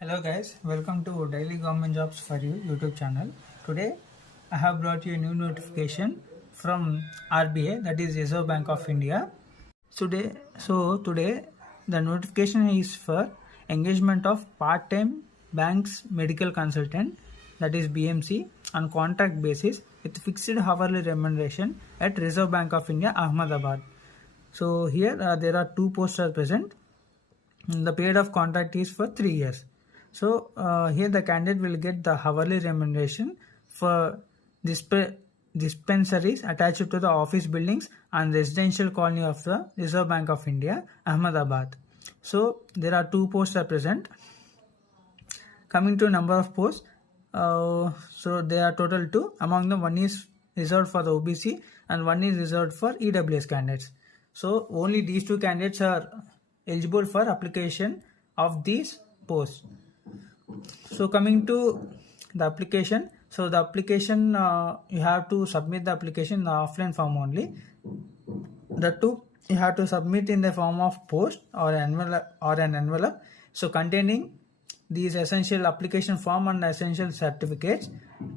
Hello guys, welcome to Daily Government Jobs for You YouTube channel. Today I have brought you a new notification from RBI, that is Reserve Bank of India. Today the notification is for engagement of part-time banks medical consultant, that is BMC, on contract basis with fixed hourly remuneration at Reserve Bank of India, Ahmedabad. So here there are two posts are present. The period of contract is for 3 years. So here the candidate will get the hourly remuneration for dispensaries attached to the office buildings and residential colony of the Reserve Bank of India, Ahmedabad. So there are two posts are present. Coming to number of posts, so there are total two. Among them, one is reserved for the OBC and one is reserved for EWS candidates. So only these two candidates are eligible for application of these posts. So coming to the application, so the application you have to submit the application in the offline form only. The two you have to submit in the form of post or an envelope. So containing these essential application form and essential certificates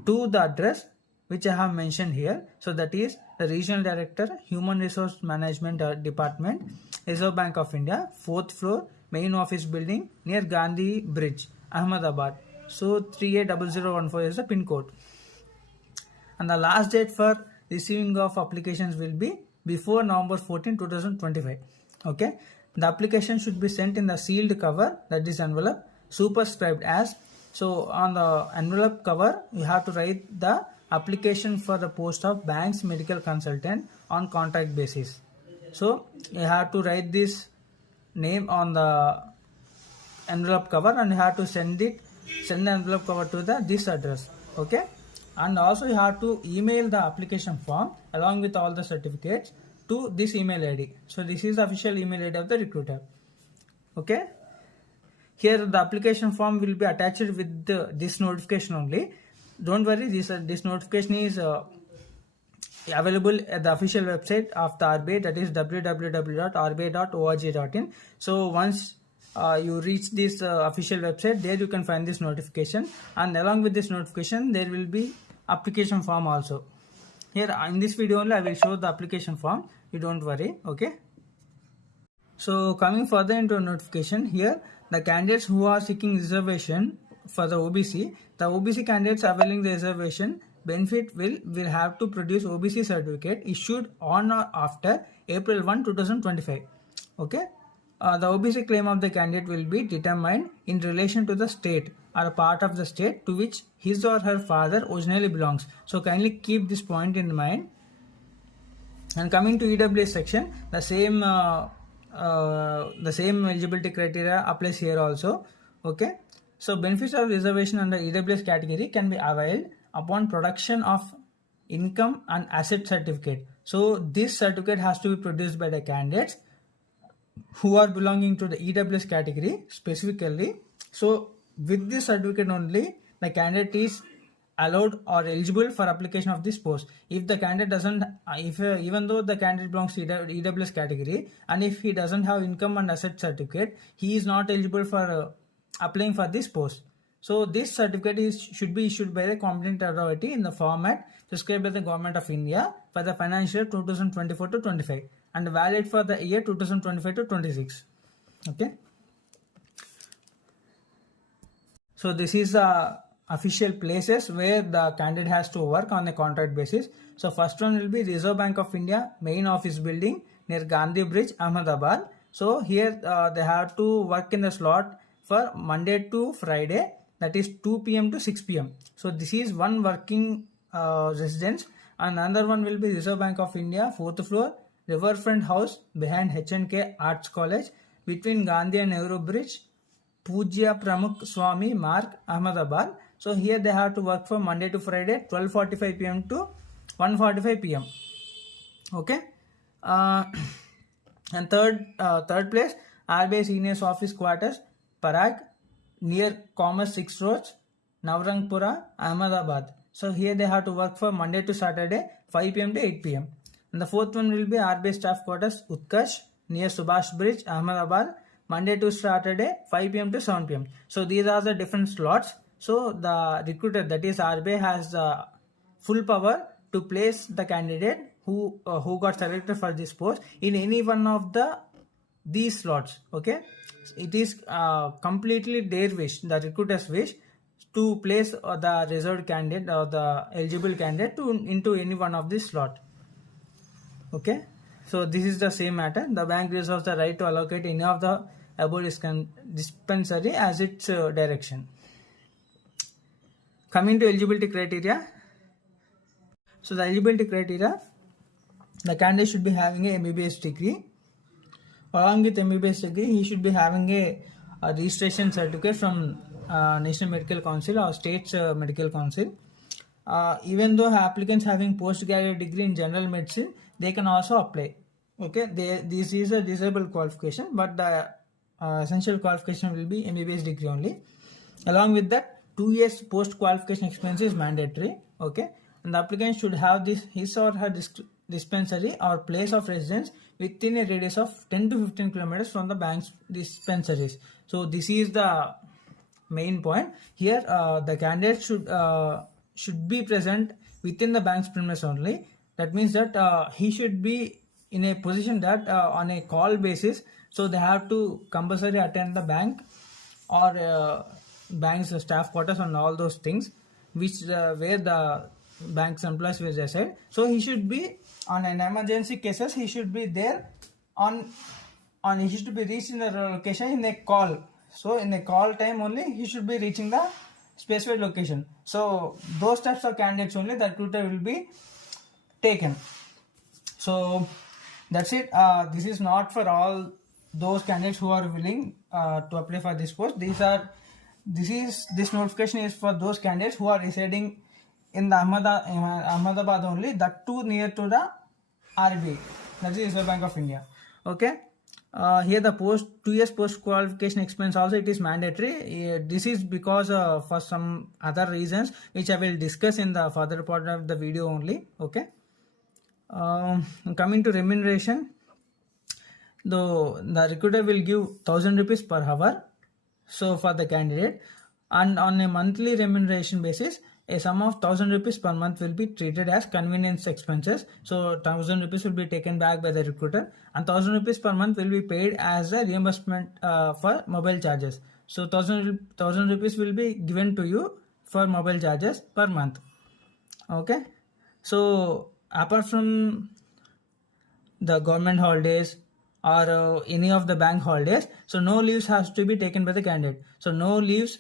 to the address which I have mentioned here. So that is the Regional Director, Human Resource Management Department, Reserve Bank of India, 4th floor, main office building near Gandhi Bridge, Ahmedabad. So 380014 is the pin code. And the last date for receiving of applications will be before November 14, 2025. Okay. The application should be sent in the sealed cover, that is envelope, superscribed as. So on the envelope cover, you have to write the application for the post of bank's medical consultant on contract basis. So you have to write this name on the envelope cover and you have to send the envelope cover to this address. Okay, and also you have to email the application form along with all the certificates to this email ID. So this is the official email ID of the recruiter. Okay, here the application form will be attached with this notification only. Don't worry, this notification is available at the official website of the RBI, that is www.rbi.org.in. So once you reach this official website, there you can find this notification, and along with this notification there will be application form also. Here in this video only I will show the application form, you don't worry. Okay, so coming further into notification, here the candidates who are seeking reservation for the OBC candidates availing the reservation benefit will have to produce OBC certificate issued on or after April 1, 2025. Okay, the OBC claim of the candidate will be determined in relation to the state or a part of the state to which his or her father originally belongs. So kindly keep this point in mind. And coming to EWS section, the same eligibility criteria applies here also. Okay, so benefits of reservation under EWS category can be availed upon production of income and asset certificate. So this certificate has to be produced by the candidates who are belonging to the EWS category specifically. So with this certificate only the candidate is allowed or eligible for application of this post. If the candidate doesn't, even though the candidate belongs to EWS category, and if he doesn't have income and asset certificate, he is not eligible for applying for this post. So this certificate should be issued by the competent authority in the format prescribed by the Government of India for the financial year 2024 to 25 and valid for the year 2025 to 26. Okay. So this is the official places where the candidate has to work on a contract basis. So first one will be Reserve Bank of India main office building near Gandhi Bridge, Ahmedabad. So here they have to work in the slot for Monday to Friday, that is 2 p.m. to 6 p.m. So this is one working residence. And another one will be Reserve Bank of India 4th floor, Riverfront House behind H&K Arts College between Gandhi and Nehru Bridge, Pujya Pramukh Swami Mark, Ahmedabad. So here they have to work from Monday to Friday 12:45 p.m. to 1:45 p.m. Okay, and third place, RBI Seniors Office Quarters, Parag near Commerce 6 Roads, Navrangpura, Ahmedabad. So here they have to work from Monday to Saturday 5 p.m. to 8 p.m. And the fourth one will be RBI Staff Quarters, Utkarsh near Subhash Bridge, Ahmedabad, Monday to Saturday 5 p.m. to 7 p.m. So these are the different slots. So the recruiter, that is RBI, has full power to place the candidate who got selected for this post in any one of these slots. Okay, it is completely their wish, the recruiter's wish, to place the reserved candidate or the eligible candidate into any one of these slot. Okay, so this is the same matter. The bank reserves the right to allocate any of the above dispensary as its direction. Coming to eligibility criteria. So the eligibility criteria, the candidate should be having a MBBS degree. Along with MBBS degree, he should be having a registration certificate from National Medical Council or State's Medical Council. Even though applicants having postgraduate degree in general medicine, they can also apply. Okay, this is a desirable qualification, but the essential qualification will be MBBS degree only. Along with that, 2 years post qualification experience is mandatory. Okay, and the applicant should have his or her dispensary or place of residence within a radius of 10 to 15 kilometers from the bank's dispensaries. So this is the main point here. The candidate should be present within the bank's premise only. That means that he should be in a position that on a call basis, so they have to compulsory attend the bank or bank's staff quarters and all those things, which where the bank's employees will reside. So he should be on an emergency cases. He should be there he should be reached in the location in a call. So in a call time only he should be reaching the specified location. So those types of candidates only the recruiter will be taken. So that's it. This is not for all those candidates who are willing to apply for this post. This notification is for those candidates who are residing in the Ahmedabad only, that too near to the RBI, that is Reserve Bank of India. Okay, here the 2 years post qualification experience also it is mandatory. This is because for some other reasons which I will discuss in the further part of the video only. Okay, coming to remuneration, though the recruiter will give 1,000 rupees per hour, so for the candidate, and on a monthly remuneration basis, a sum of 1,000 rupees per month will be treated as convenience expenses. So 1,000 rupees will be taken back by the recruiter, and 1,000 rupees per month will be paid as a reimbursement for mobile charges. So 1,000 rupees will be given to you for mobile charges per month. Okay, so apart from the government holidays or any of the bank holidays, so no leaves has to be taken by the candidate. So no leaves,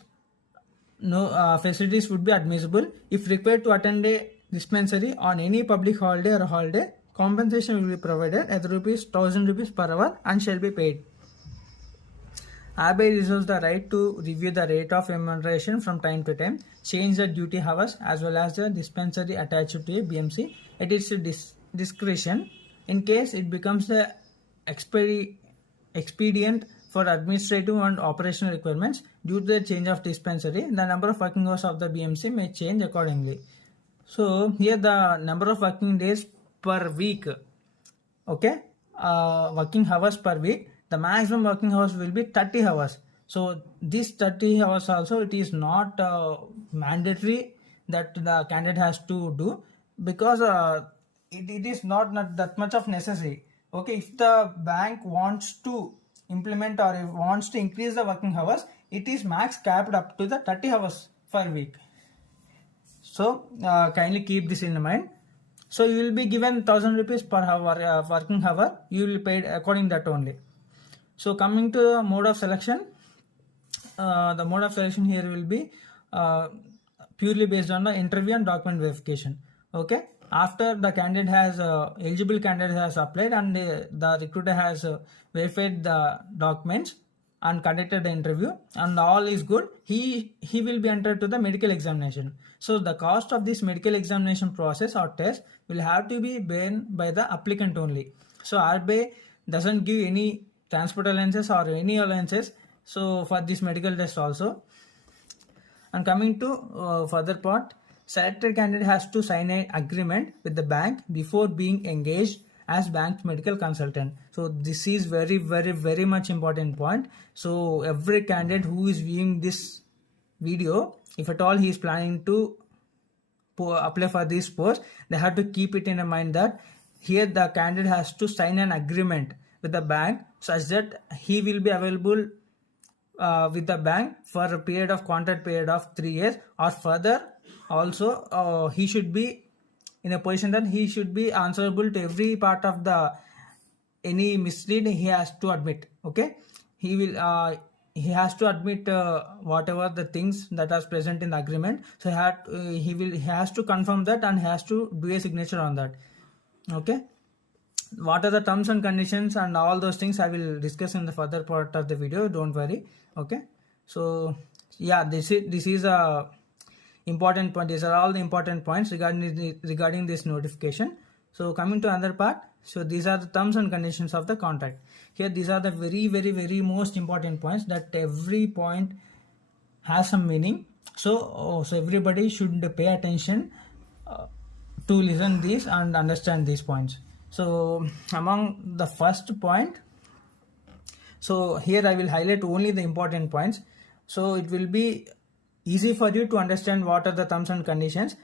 no facilities would be admissible. If required to attend a dispensary on any public holiday or holiday, compensation will be provided at 1,000 rupees per hour and shall be paid. RBI reserves the right to review the rate of remuneration from time to time, change the duty hours as well as the dispensary attached to a BMC at its discretion in case it becomes the expedient for administrative and operational requirements. Due to the change of dispensary, the number of working hours of the BMC may change accordingly. So here the number of working days per week, okay, working hours per week, the maximum working hours will be 30 hours. So this 30 hours also, it is not mandatory that the candidate has to do, because it is not that much of necessary. Okay, if the bank wants to implement or if wants to increase the working hours, it is max capped up to the 30 hours per week. So kindly keep this in mind. So you will be given 1,000 rupees per hour working hour. You will be paid according to that only. So coming to the mode of selection, the mode of selection here will be purely based on the interview and document verification. Okay, after the candidate has eligible candidate has applied and the recruiter has verified the documents and conducted the interview and all is good, he will be entered to the medical examination. So the cost of this medical examination process or test will have to be borne by the applicant only. So RBI doesn't give any transport allowances or any allowances so for this medical test also. And coming to further part, selected candidate has to sign an agreement with the bank before being engaged as bank's medical consultant. So this is very much important point. So every candidate who is viewing this video, if at all he is planning to apply for this post, they have to keep it in mind that here the candidate has to sign an agreement with the bank such that he will be available with the bank for a period of contract period of 3 years or further. Also he should be in a position that he should be answerable to every part of the any mislead he has to admit. Okay, he has to admit whatever the things that are present in the agreement. So he has to confirm that and he has to do a signature on that. Okay, what are the terms and conditions and all those things I will discuss in the further part of the video, don't worry. Okay, so yeah, this is a important point. These are all the important points regarding this notification. So coming to another part, so these are the terms and conditions of the contract. Here these are the very most important points, that every point has some meaning. So everybody should pay attention to listen this and understand these points. So among the first point, so here I will highlight only the important points, so it will be easy for you to understand what are the terms and conditions.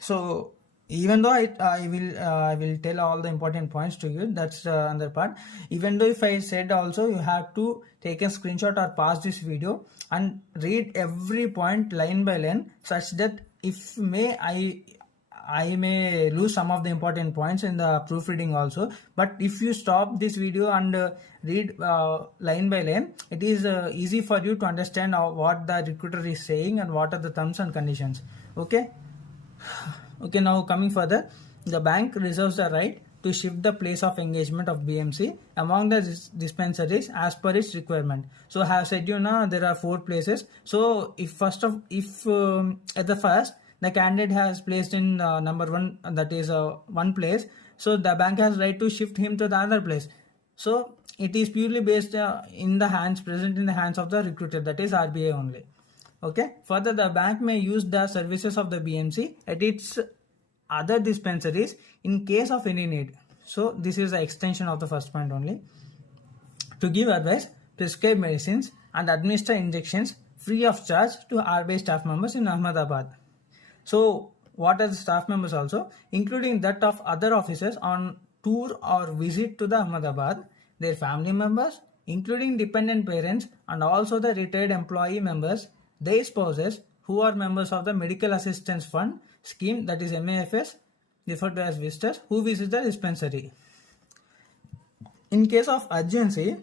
So even though I will tell all the important points to you, that's another part. Even though if I said also, you have to take a screenshot or pause this video and read every point line by line, such that if I may lose some of the important points in the proofreading also. But if you stop this video and read line by line, it is easy for you to understand what the recruiter is saying and what are the terms and conditions. Okay, now coming further, the bank reserves the right to shift the place of engagement of BMC among the dispensaries as per its requirement. So I have said there are 4 places. So if at the first the candidate has placed in number 1, that is one place, so the bank has right to shift him to the other place. So it is purely based present in the hands of the recruiter, that is RBI only. Okay, further the bank may use the services of the BMC at its other dispensaries in case of any need. So this is the extension of the first point only. To give advice, prescribe medicines and administer injections free of charge to RBI staff members in Ahmedabad. So what are the staff members also, including that of other officers on tour or visit to the Ahmedabad, their family members, including dependent parents, and also the retired employee members, their spouses who are members of the Medical Assistance Fund scheme, that is MAFS, referred to as visitors, who visit the dispensary. In case of urgency,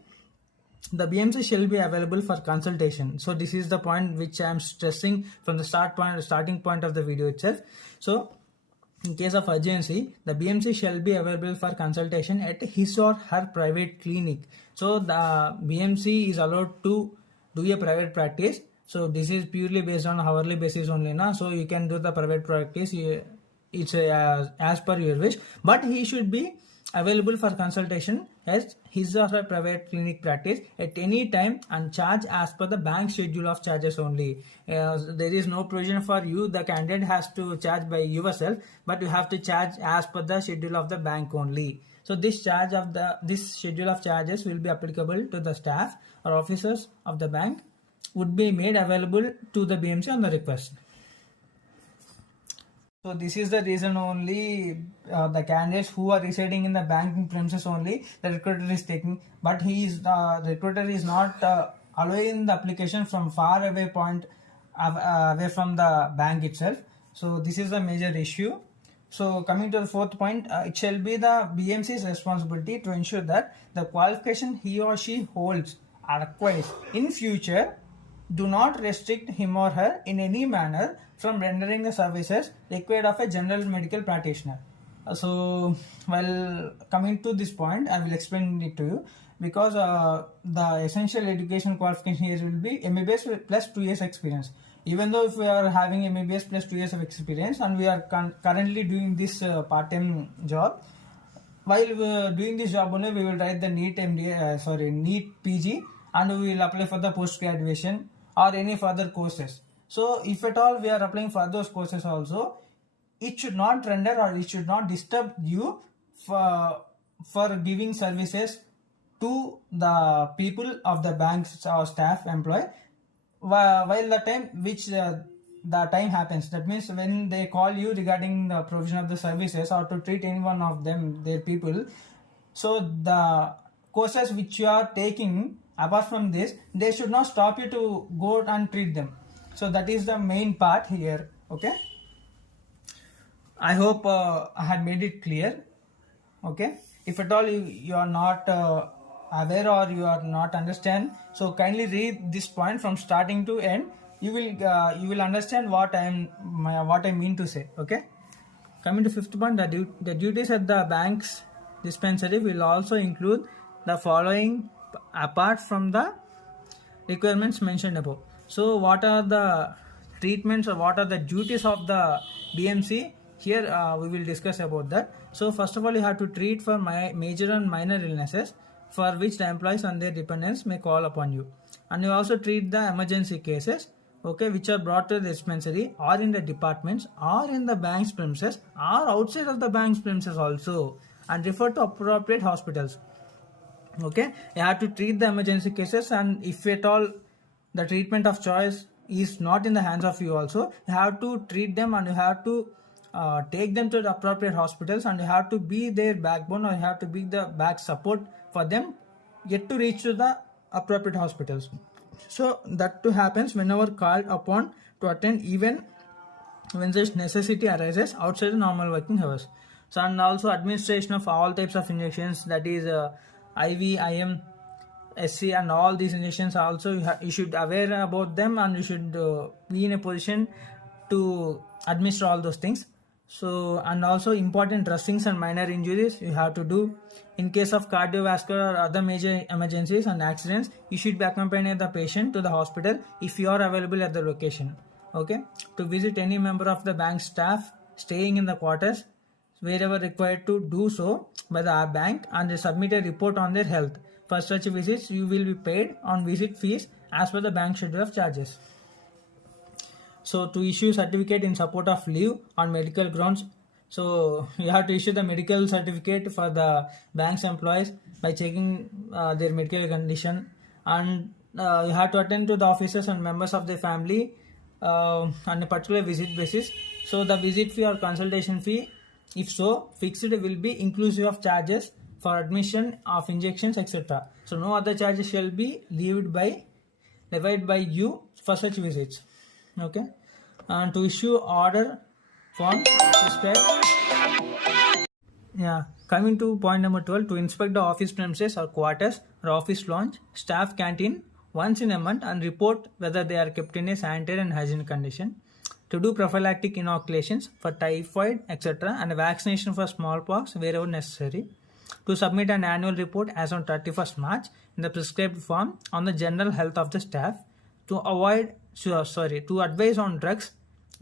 the BMC shall be available for consultation. So this is the point which I am stressing from the starting point of the video itself. So in case of urgency, the BMC shall be available for consultation at his or her private clinic. So the BMC is allowed to do a private practice. So this is purely based on hourly basis only, so you can do the private practice. It's as per your wish, but he should be available for consultation as his or her private clinic practice at any time and charge as per the bank schedule of charges only. There is no provision for you, the candidate has to charge by yourself, but you have to charge as per the schedule of the bank only. So this schedule of charges will be applicable to the staff or officers of the bank, would be made available to the BMC on the request. So this is the reason only the candidates who are residing in the banking premises only the recruiter is taking, but the recruiter is not allowing the application from far away point away from the bank itself. So this is the major issue. So coming to the 4th point, it shall be the BMC's responsibility to ensure that the qualification he or she holds or acquires in future do not restrict him or her in any manner from rendering the services required of a general medical practitioner. So while coming to this point, I will explain it to you, because the essential education qualification here will be MBBS plus 2 years experience. Even though if we are having MBBS plus 2 years of experience and we are currently doing this part-time job, while doing this job only we will write the NEET PG and we will apply for the post-graduation or any further courses. So if at all we are applying for those courses also, it should not render or it should not disturb you for giving services to the people of the bank's or staff employee while the time which the time happens. That means when they call you regarding the provision of the services or to treat any one of them, their people, so the courses which you are taking apart from this, they should not stop you to go and treat them. So that is the main part here. Okay, I hope I had made it clear. Okay, if at all you are not aware or you are not understand, so kindly read this point from starting to end. You will understand what I mean to say. Okay, coming to fifth point, the duties at the bank's dispensary will also include the following apart from the requirements mentioned above. So what are the treatments or what are the duties of the BMC? Here we will discuss about that. So first of all, you have to treat for major and minor illnesses for which the employees and their dependents may call upon you, and you also treat the emergency cases, okay, which are brought to the dispensary or in the departments or in the bank's premises or outside of the bank's premises also, and refer to appropriate hospitals. Okay, you have to treat the emergency cases, and if at all the treatment of choice is not in the hands of you also, you have to treat them and you have to take them to the appropriate hospitals, and you have to be their backbone or you have to be the back support for them yet to reach to the appropriate hospitals. So that too happens whenever called upon to attend, even when this necessity arises outside the normal working hours. So and also administration of all types of injections, that is IV, IM, SC and all these injections also you should aware about them, and you should be in a position to administer all those things. So and also important dressings and minor injuries you have to do. In case of cardiovascular or other major emergencies and accidents, you should be accompanying the patient to the hospital if you are available at the location. Okay, to visit any member of the bank staff staying in the quarters wherever required to do so by the bank, and submit a report on their health. For such visits, you will be paid on visit fees as per the bank schedule of charges. So to issue certificate in support of leave on medical grounds, so you have to issue the medical certificate for the bank's employees by checking their medical condition, and you have to attend to the officers and members of the family on a particular visit basis. So the visit fee or consultation fee, if so fixed, will be inclusive of charges for admission of injections, etc. So no other charges shall be levied by you for such visits. Okay, and to issue order form prescribed. Yeah, coming to point number 12, to inspect the office premises or quarters or office lounge, staff canteen once in a month and report whether they are kept in a sanitary and hygienic condition. To do prophylactic inoculations for typhoid, etc., and vaccination for smallpox wherever necessary. To submit an annual report as on 31st March in the prescribed form on the general health of the staff. To advise on drugs,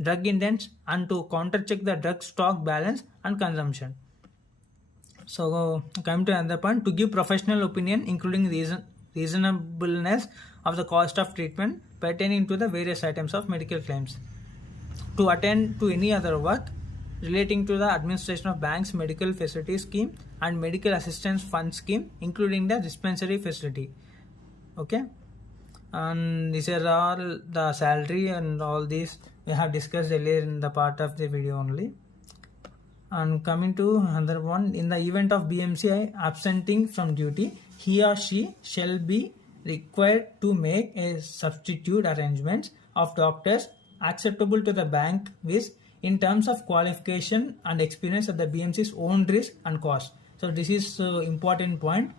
drug intents, and to counter-check the drug stock balance and consumption. So coming to another point, to give professional opinion including reasonableness of the cost of treatment pertaining to the various items of medical claims. To attend to any other work relating to the administration of bank's medical facility scheme and medical assistance fund scheme, including the dispensary facility. Okay, and these are all the salary and all these we have discussed earlier in the part of the video only. And coming to another one, in the event of BMCI absenting from duty, he or she shall be required to make a substitute arrangements of doctors acceptable to the bank with in terms of qualification and experience at the BMC's own risk and cost. So this is important point,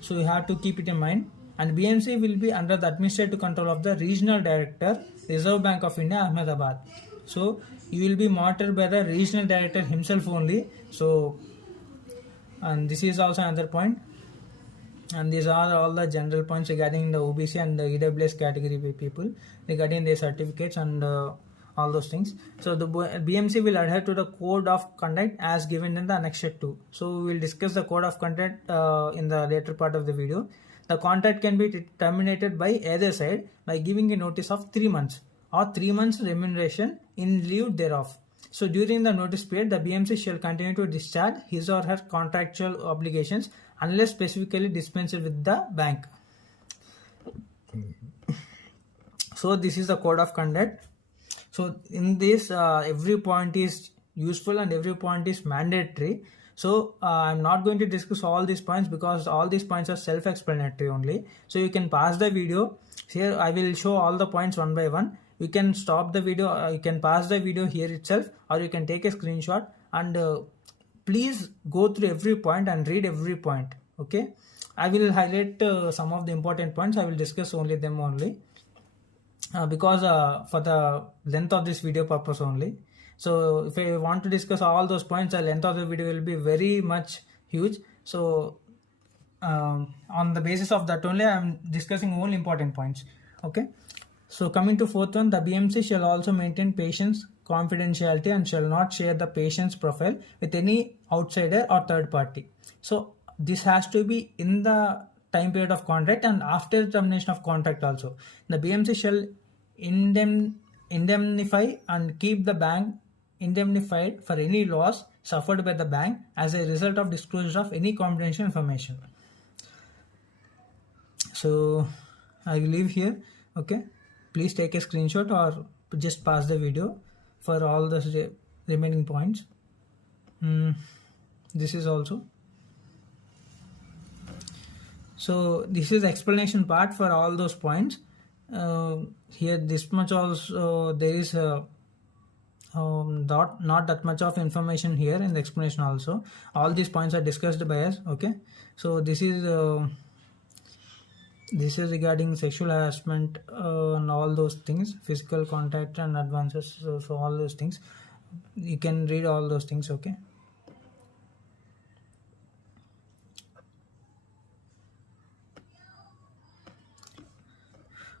so you have to keep it in mind. And BMC will be under the administrative control of the Regional Director, Reserve Bank of India, Ahmedabad. So you will be monitored by the Regional Director himself only. So, and this is also another point. And these are all the general points regarding the OBC and the EWS category people regarding their certificates and all those things. So the BMC will adhere to the code of conduct as given in the Annexure 2. So we will discuss the code of conduct in the later part of the video. The contract can be terminated by either side by giving a notice of 3 months or 3 months remuneration in lieu thereof. So during the notice period, the BMC shall continue to discharge his or her contractual obligations unless specifically dispensed with the bank. So this is the code of conduct. So in this, every point is useful and every point is mandatory. So I'm not going to discuss all these points because all these points are self-explanatory only. So you can pause the video. Here I will show all the points one by one. You can stop the video, you can pause the video here itself, or you can take a screenshot and please go through every point and read every point. Okay, I will highlight some of the important points. I will discuss only them only because for the length of this video purpose only. So if I want to discuss all those points, the length of the video will be very much huge. So on the basis of that only, I am discussing only important points. Okay. So coming to fourth one, the BMC shall also maintain patient's confidentiality and shall not share the patient's profile with any outsider or third party. So this has to be in the time period of contract and after termination of contract also. The BMC shall indemnify and keep the bank indemnified for any loss suffered by the bank as a result of disclosure of any confidential information. So I will leave here. Okay, please take a screenshot or just pause the video for all the remaining points. This is also. So this is the explanation part for all those points. Here this much also there is not that much of information here in the explanation also. All these points are discussed by us. Okay, so this is regarding sexual harassment and all those things, physical contact and advances. So all those things you can read all those things. Okay.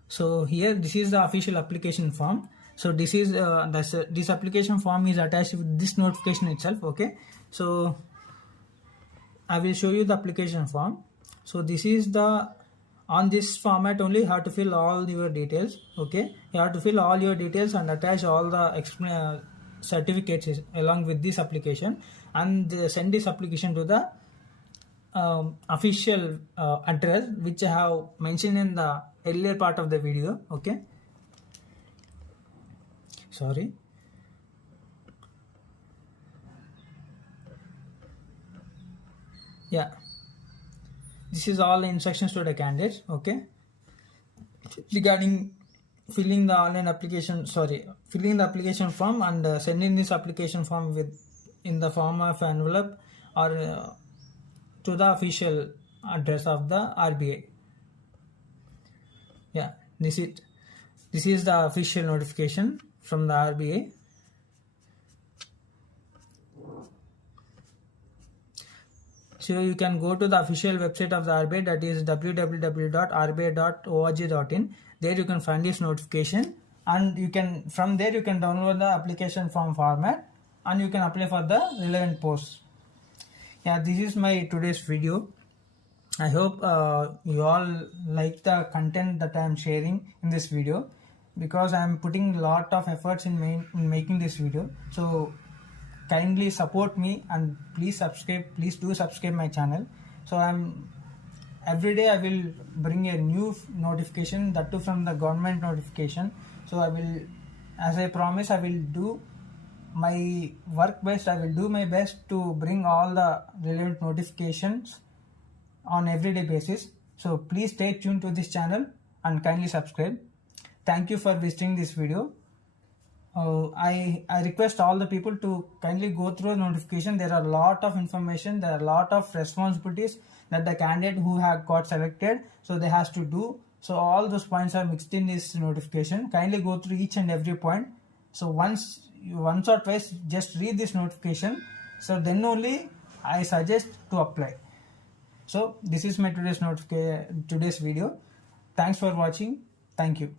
So here this is the official application form. So this is this application form is attached with this notification itself. Okay, so I will show you the application form. So this is the, on this format only you have to fill all your details. Okay, you have to fill all your details and attach all the certificates along with this application and send this application to the official address which I have mentioned in the earlier part of the video. Okay, sorry. Yeah, this is all the instructions to the candidates. Okay, regarding filling the online application, filling the application form and sending this application form with in the form of envelope or to the official address of the RBI. Yeah, this is the official notification from the RBI. So you can go to the official website of the RBI, that is www.rbi.org.in. There you can find this notification and you can, from there you can download the application form format and you can apply for the relevant posts. Yeah, this is my today's video. I hope you all like the content that I am sharing in this video because I am putting a lot of efforts in making this video. So kindly support me and please do subscribe my channel. So every day I will bring a new notification, that too from the government notification. So I will, as I promise, I will do my work best. I will do my best to bring all the relevant notifications on everyday basis. So please stay tuned to this channel and kindly subscribe. Thank you for visiting this video. I request all the people to kindly go through the notification. There are a lot of information, there are a lot of responsibilities that the candidate who have got selected, so they has to do. So all those points are mixed in this notification. Kindly go through each and every point. So once or twice just read this notification, so then only I suggest to apply. So this is my today's video. Thanks for watching. Thank you.